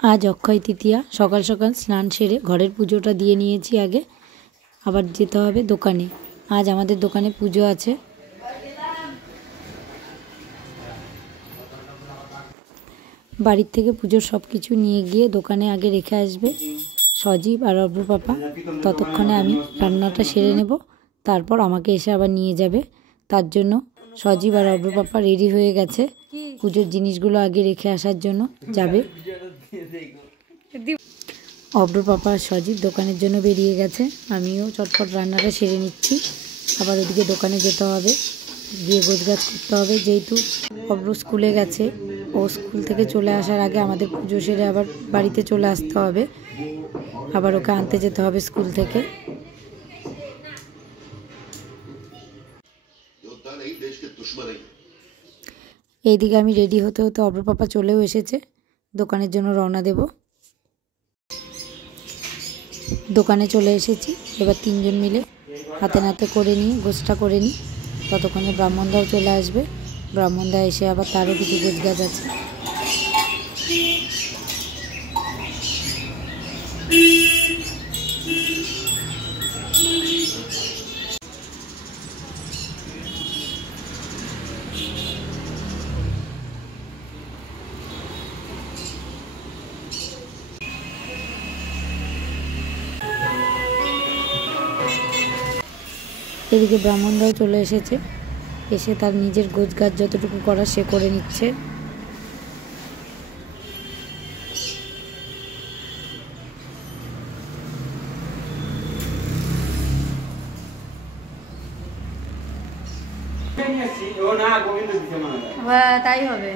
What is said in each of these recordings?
आज अक्षय तृतीया सकाल सकाल स्नान सेरे घरेर पुजोटा दिए निएछि आगे आबार जेते होबे दोकाने। आज आमादेर दोकाने पुजो आछे। बाड़ीर थेके पुजोर सबकिछु निये गिये दोकाने आगे रेखे आसबे सजीव और अब्रु पापा। ततक्षणे आमी रान्नाटा सेरे नेब, तारपर आमाके एसे आबार निये जाबे। तार जोन्नो सजीव और अब्रु पापा रेडी हये गेছে पुजोर जिनिसगुलो आगे रेखे आसार जोन्नो जाबे। अब्रु पापा और सजीव दोकानेर जोन्नो बेरिये गेছে। आमिও चटपट रान्नाटा सेरे निচ্ছি। आबार ओदिके दोकाने जेते होबे, गिये गोछगाछ करते होबे। जेहेतु अब्रु स्कुले गेছে, ओ स्कुल थेके चले आसार आगे आमादेर पुजो सेरे आबार बाड़ीते चले आसते होबे। आबार ओके आनते जेते होबे स्कुल थेके। এইদিকে আমি রেডি হতে হতে অব্র পাপা চলেও এসেছে। দোকানের জন্য রওনা দেব। দোকানে চলে এসেছি। এবার তিনজন মিলে হাতে নাতে করে নিয়ে গোছটা করে নিই। ততক্ষণে ব্রাহ্মণদাও চলে আসবে। ব্রাহ্মণদা এসে আবার তারও কিছু গোছগাছ আছে। এদিকে ব্রাহ্মণদাও চলে এসেছে। এসে তার নিজের গোছগাছ যতটুকু করার সে করে নিচ্ছে। তাই হবে।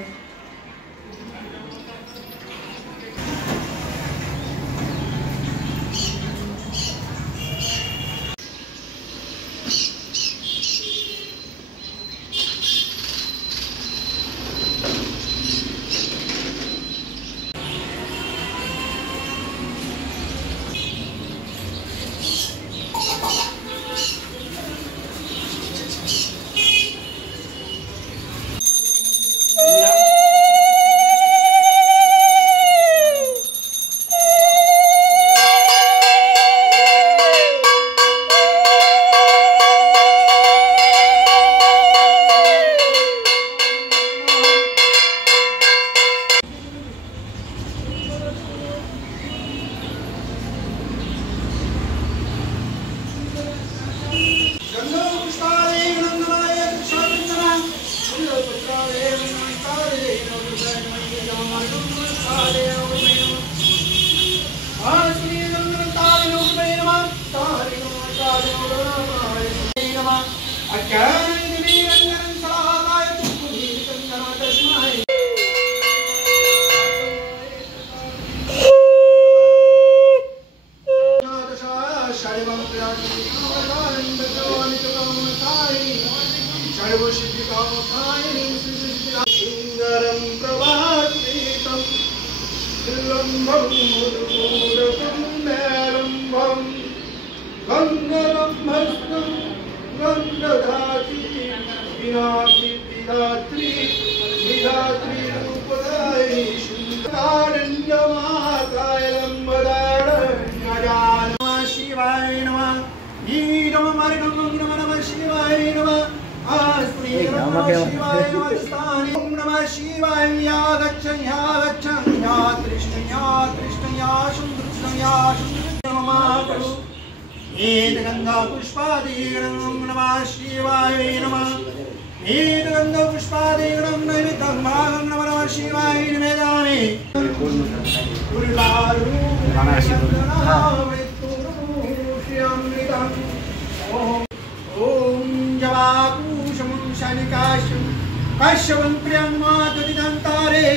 कश्यपं प्रियं मातुदिदन्तारे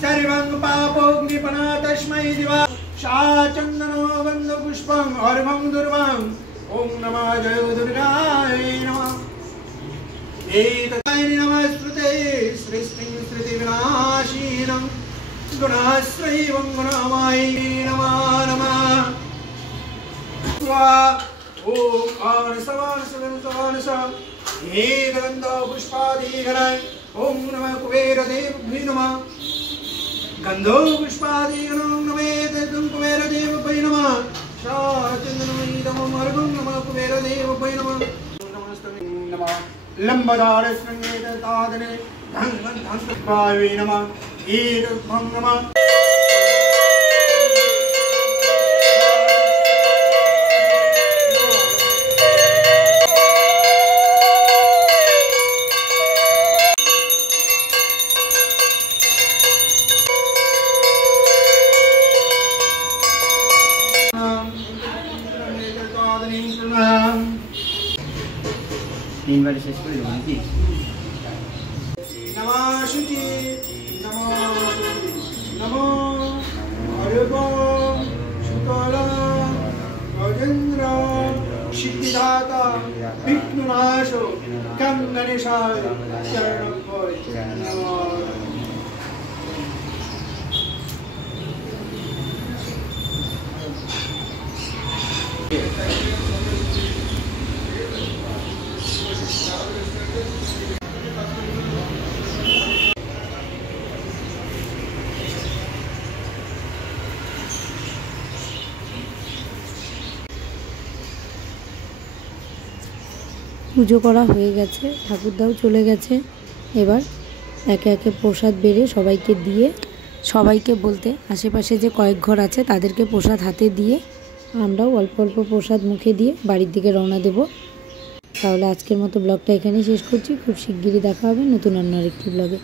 सर्वं पापोऽग्निपना तस्मै दिवा शाचन्दनो बन्धपुष्पं अर्घं दुर्वं ॐ नमः जय दुर्गाय नमः। एतदाय नमस्कृते सृष्टिं सृष्टिविनाशिनं गुणाश्रयं गुणामायै नमः नमः। ओम आन समान सवन समान सा एकदंत पुष्पादिगणाय ओम नमः कुबेर देवभ्यो नमः। गंधो पुष्पादिगणो नमेते तुम कुबेरदेव वै नमः शारचंदनमयीदमं अर्घं नमः कुबेरदेव वै नमः नमस्तमे नमः लंबदार संगेत तादने धन धन धन पुष्पाय नमः ईदभं नमः तीन बार शेष कर दो जी नमः शुचि नमो अर्घो शुक्ला गजेन्द्र सिद्धिदाता विघ्ननाशो कंगणेशाय शरणं नमः। পুজো করা হয়ে গেছে, ঠাকুরদাও চলে গেছে। এবার একে একে প্রসাদ বেড়ে সবাইকে দিয়ে, সবাইকে বলতে আশেপাশে যে কয়েক ঘর আছে তাদেরকে প্রসাদ হাতে দিয়ে আমরাও অল্প অল্প প্রসাদ মুখে দিয়ে বাড়ির দিকে রওনা দেব। তাহলে আজকের মতো ব্লগটা এখানেই শেষ করছি। খুব শিগগিরই দেখা হবে নতুন অন্য আরেকটি ব্লগে।